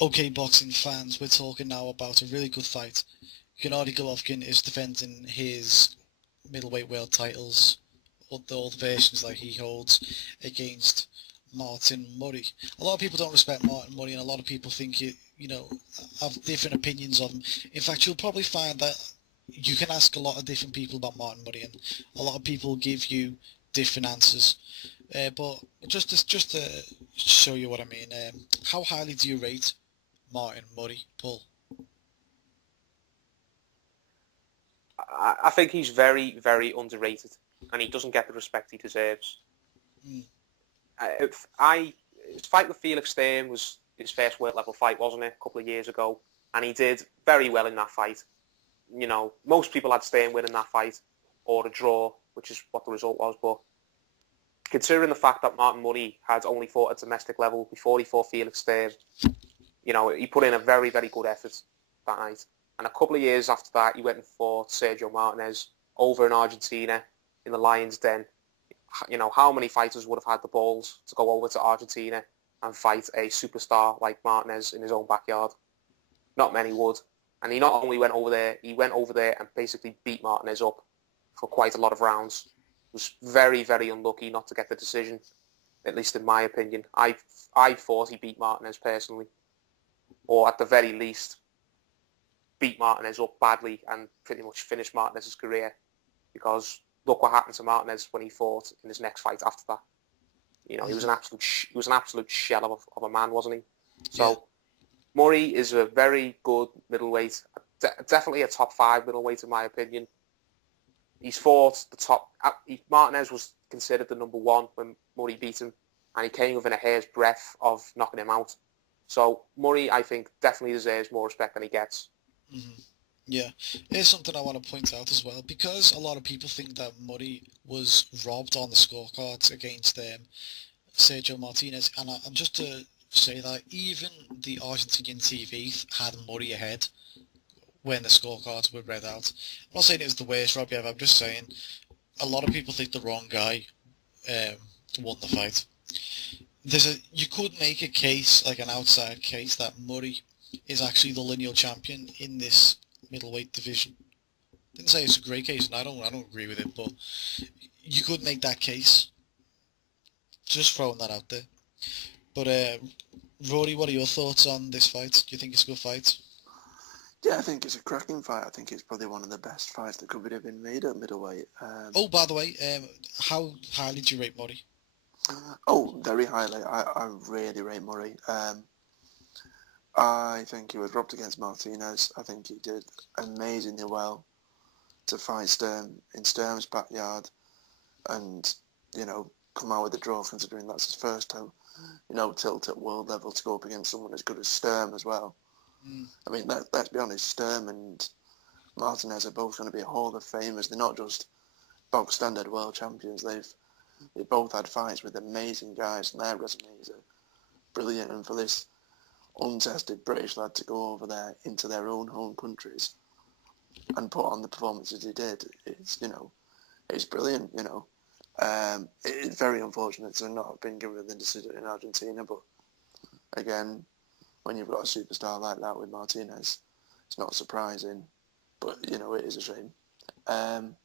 Okay, boxing fans, we're talking now about a really good fight. Gennady Golovkin is defending his middleweight world titles, all the versions that he holds, against Martin Murray. A lot of people don't respect Martin Murray, and a lot of people think have different opinions of him. In fact, you'll probably find that you can ask a lot of different people about Martin Murray, and a lot of people give you different answers. But just to show you what I mean, how highly do you rate Martin Murray, Paul? I think he's very, very underrated, and he doesn't get the respect he deserves. Mm, His fight with Felix Sturm was his first world level fight, wasn't it, a couple of years ago? And he did very well in that fight. Most people had Sturm winning that fight or a draw, which is what the result was. But considering the fact that Martin Murray had only fought at domestic level before he fought Felix Sturm, he put in a very, very good effort that night. And a couple of years after that, he went and fought Sergio Martinez over in Argentina in the Lions Den. How many fighters would have had the balls to go over to Argentina and fight a superstar like Martinez in his own backyard? Not many would. And he not only went over there, he went over there and basically beat Martinez up for quite a lot of rounds. He was very, very unlucky not to get the decision, at least in my opinion. I thought he beat Martinez personally, or at the very least, beat Martinez up badly and pretty much finished Martinez's career, because look what happened to Martinez when he fought in his next fight after that. He was mhm. an absolute shell of a man, wasn't he? Yeah, So Murray is a very good middleweight, definitely a top five middleweight in my opinion. He's fought the top. Martinez was considered the number one when Murray beat him, and he came within a hair's breadth of knocking him out. So Murray, I think, definitely deserves more respect than he gets. hmm yeah. Here's something I want to point out as well, because a lot of people think that Murray was robbed on the scorecards against Sergio Martinez, and just to say that even the Argentinian TV had Murray ahead when the scorecards were read out. I'm not saying it was the worst Robbie ever. I'm just saying a lot of people think the wrong guy um, won the fight. You could make a case, like an outside case, that Murray is actually the lineal champion in this middleweight division. Didn't say it's a great case, and I don't agree with it, but you could make that case. Just throwing that out there. But Rory, what are your thoughts on this fight? Do you think it's a good fight? Yeah, I think it's a cracking fight. I think it's probably one of the best fights that could have been made at middleweight. Oh, by the way, how highly do you rate Murray? Oh, very highly. I really rate Murray. I think he was robbed against Martinez. I think he did amazingly well to fight Sturm in Sturm's backyard and, come out with a draw considering that's his first time, tilt at world level to go up against someone as good as Sturm as well. Mm, I mean, let's be honest, Sturm and Martinez are both going to be Hall of Famers. They're not just box standard world champions. They both had fights with amazing guys, and their resumes are brilliant. And for this untested British lad to go over there into their own home countries and put on the performances he did, it's brilliant. It's very unfortunate to not have been given the decision in Argentina, but again, when you've got a superstar like that with Martinez, it's not surprising, but it is a shame. Um,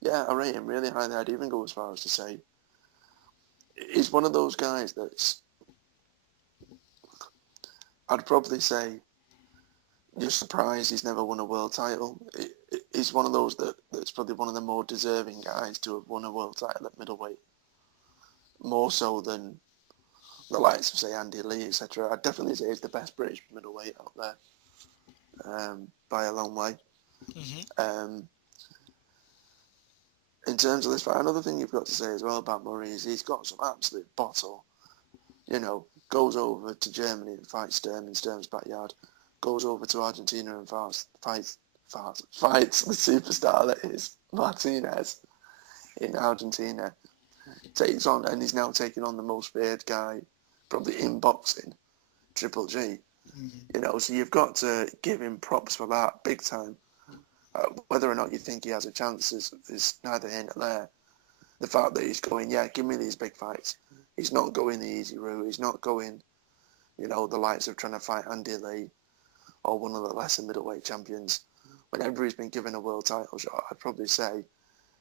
yeah, I rate him really highly. I'd even go as far as to say he's one of those guys that's, I'd probably say, you're surprised he's never won a world title. He's one of those that's probably one of the more deserving guys to have won a world title at middleweight, more so than the likes of, say, Andy Lee, etc. I'd definitely say he's the best British middleweight out there, by a long way. hmm Um, in terms of this fight, another thing you've got to say as well about Murray is he's got some absolute bottle. Goes over to Germany and fights Sturm in Sturm's backyard. Goes over to Argentina and fights the superstar that is Martinez in Argentina. Takes on, and he's now taking on the most feared guy, probably in boxing, Triple G. hmm So you've got to give him props for that, big time. Whether or not you think he has a chance is neither here nor there. The fact that he's going, yeah, give me these big fights. He's not going the easy route. He's not going You know, the likes of trying to fight Andy Lee or one of the lesser middleweight champions. Whenever he's been given a world title shot, I'd probably say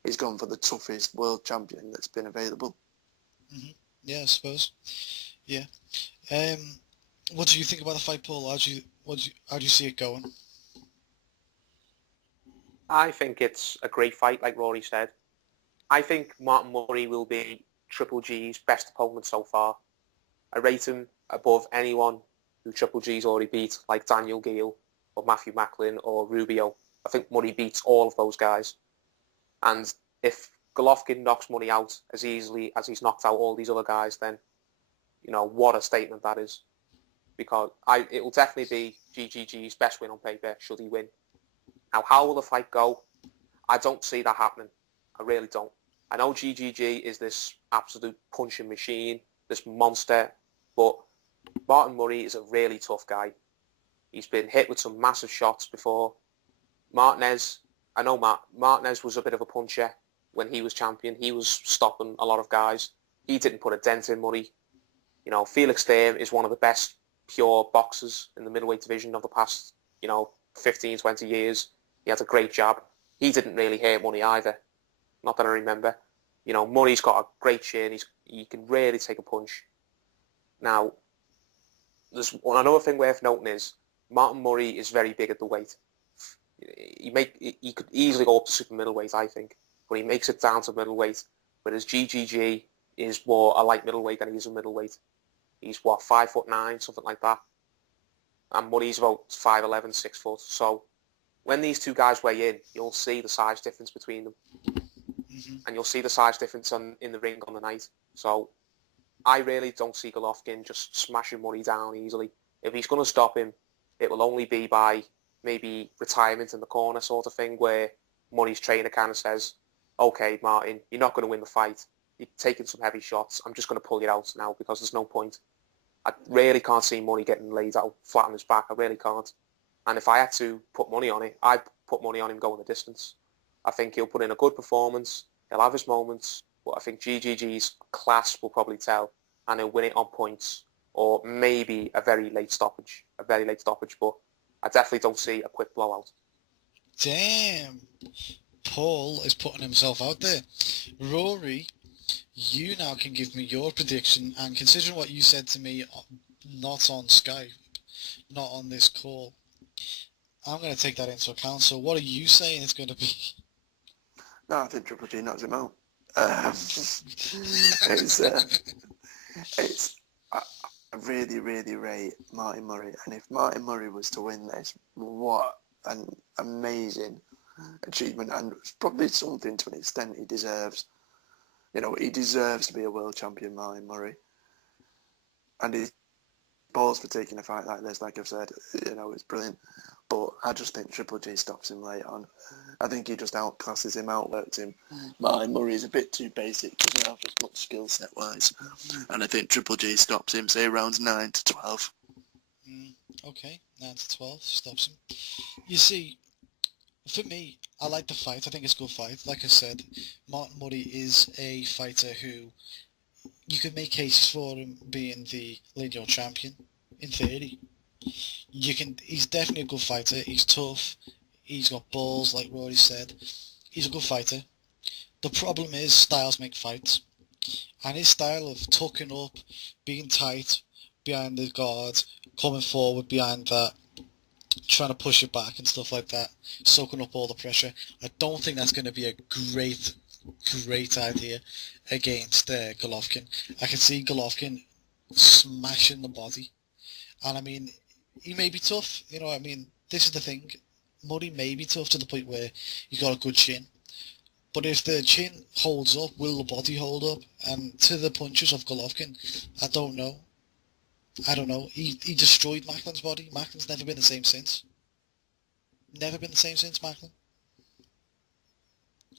he's gone for the toughest world champion that's been available. Hmm. Yeah, I suppose. Yeah. Um, what do you think about the fight, Paul? How do you see it going? I think it's a great fight, like Rory said. I think Martin Murray will be Triple G's best opponent so far. I rate him above anyone who Triple G's already beat, like Daniel Geale or Matthew Macklin or Rubio. I think Murray beats all of those guys. And if Golovkin knocks Murray out as easily as he's knocked out all these other guys, then, what a statement that is. Because it will definitely be GGG's best win on paper, should he win. Now, how will the fight go? I don't see that happening. I really don't. I know GGG is this absolute punching machine, this monster, but Martin Murray is a really tough guy. He's been hit with some massive shots before. Martinez was a bit of a puncher when he was champion. He was stopping a lot of guys. He didn't put a dent in Murray. Felix Sturm is one of the best pure boxers in the middleweight division of the past, 15, 20 years. He has a great jab. He didn't really hurt Murray either. Not that I remember. Murray's got a great chin. He can really take a punch. Now, there's another thing worth noting is Martin Murray is very big at the weight. He could easily go up to super middleweight, I think, but he makes it down to middleweight. Whereas GGG is more a light middleweight than he is a middleweight. He's 5'9", something like that, and Murray's about 5'11", 6 foot. So when these two guys weigh in, you'll see the size difference between them, and you'll see the size difference in the ring on the night. So I really don't see Golovkin just smashing Murray down easily. If he's going to stop him, it will only be by maybe retirement in the corner sort of thing, where Murray's trainer kind of says, okay, Martin, you're not going to win the fight. You're taking some heavy shots. I'm just going to pull you out now because there's no point. I really can't see Murray getting laid out flat on his back. I really can't. And if I had to put money on it, I'd put money on him going the distance. I think he'll put in a good performance. He'll have his moments. But I think GGG's class will probably tell, and he'll win it on points or maybe a very late stoppage. But I definitely don't see a quick blowout. Damn. Paul is putting himself out there. Rory, you now can give me your prediction, and considering what you said to me, not on Skype, not on this call, I'm going to take that into account. So what are you saying it's going to be? No, I think Triple G knocks him out. I really, really rate Martin Murray, and if Martin Murray was to win this, what an amazing achievement, and it's probably something to an extent he deserves. He deserves to be a world champion, Martin Murray. And his balls for taking a fight like this, like I've said, it's brilliant. But I just think Triple G stops him late on. I think he just outclasses him, outworks him. Martin Murray is a bit too basic, doesn't have as much skill set wise. And I think Triple G stops him, say rounds 9 to 12. Okay, 9 to 12, stops him. You see, for me, I like the fight. I think it's a good fight. Like I said, Martin Murray is a fighter who you could make cases for him being the lineal champion, in theory. He's definitely a good fighter. He's tough. He's got balls, like Rory said. He's a good fighter. The problem is styles make fights. And his style of tucking up, being tight behind the guard, coming forward behind that, trying to push it back and stuff like that, soaking up all the pressure. I don't think that's going to be a great idea against Golovkin. I can see Golovkin smashing the body. And I mean, he may be tough, this is the thing. Murray may be tough to the point where he's got a good chin. But if the chin holds up, will the body hold up? And to the punches of Golovkin, I don't know. He destroyed Macklin's body. Macklin's never been the same since. Macklin.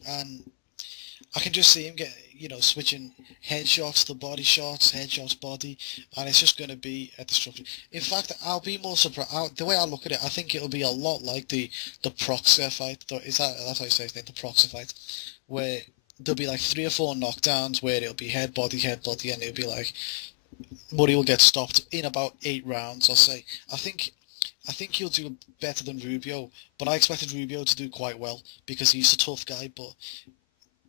And I can just see him switching headshots to body shots, headshots, body, and it's just going to be a destruction. In fact, I'll be more surprised. The way I look at it, I think it'll be a lot like the Proxer fight. That's how you say his name, the Proxer fight, where there'll be like 3 or 4 knockdowns where it'll be head, body, and it'll be like Murray will get stopped in about 8 rounds, I'll say. I think I think he'll do better than Rubio, but I expected Rubio to do quite well because he's a tough guy. But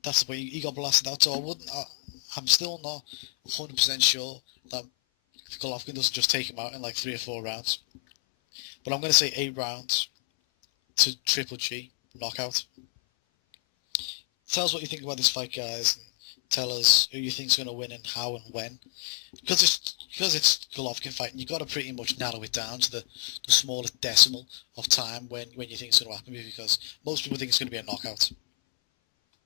that's the way he got blasted out. So I wouldn't. I'm still not 100% sure that Golovkin doesn't just take him out in like 3 or 4 rounds. But I'm going to say 8 rounds to Triple G knockout. Tell us what you think about this fight, guys, and tell us who you think's going to win and how and when. Because it's Golovkin fighting, you've got to pretty much narrow it down to the smallest decimal of time when you think it's going to happen, because most people think it's going to be a knockout.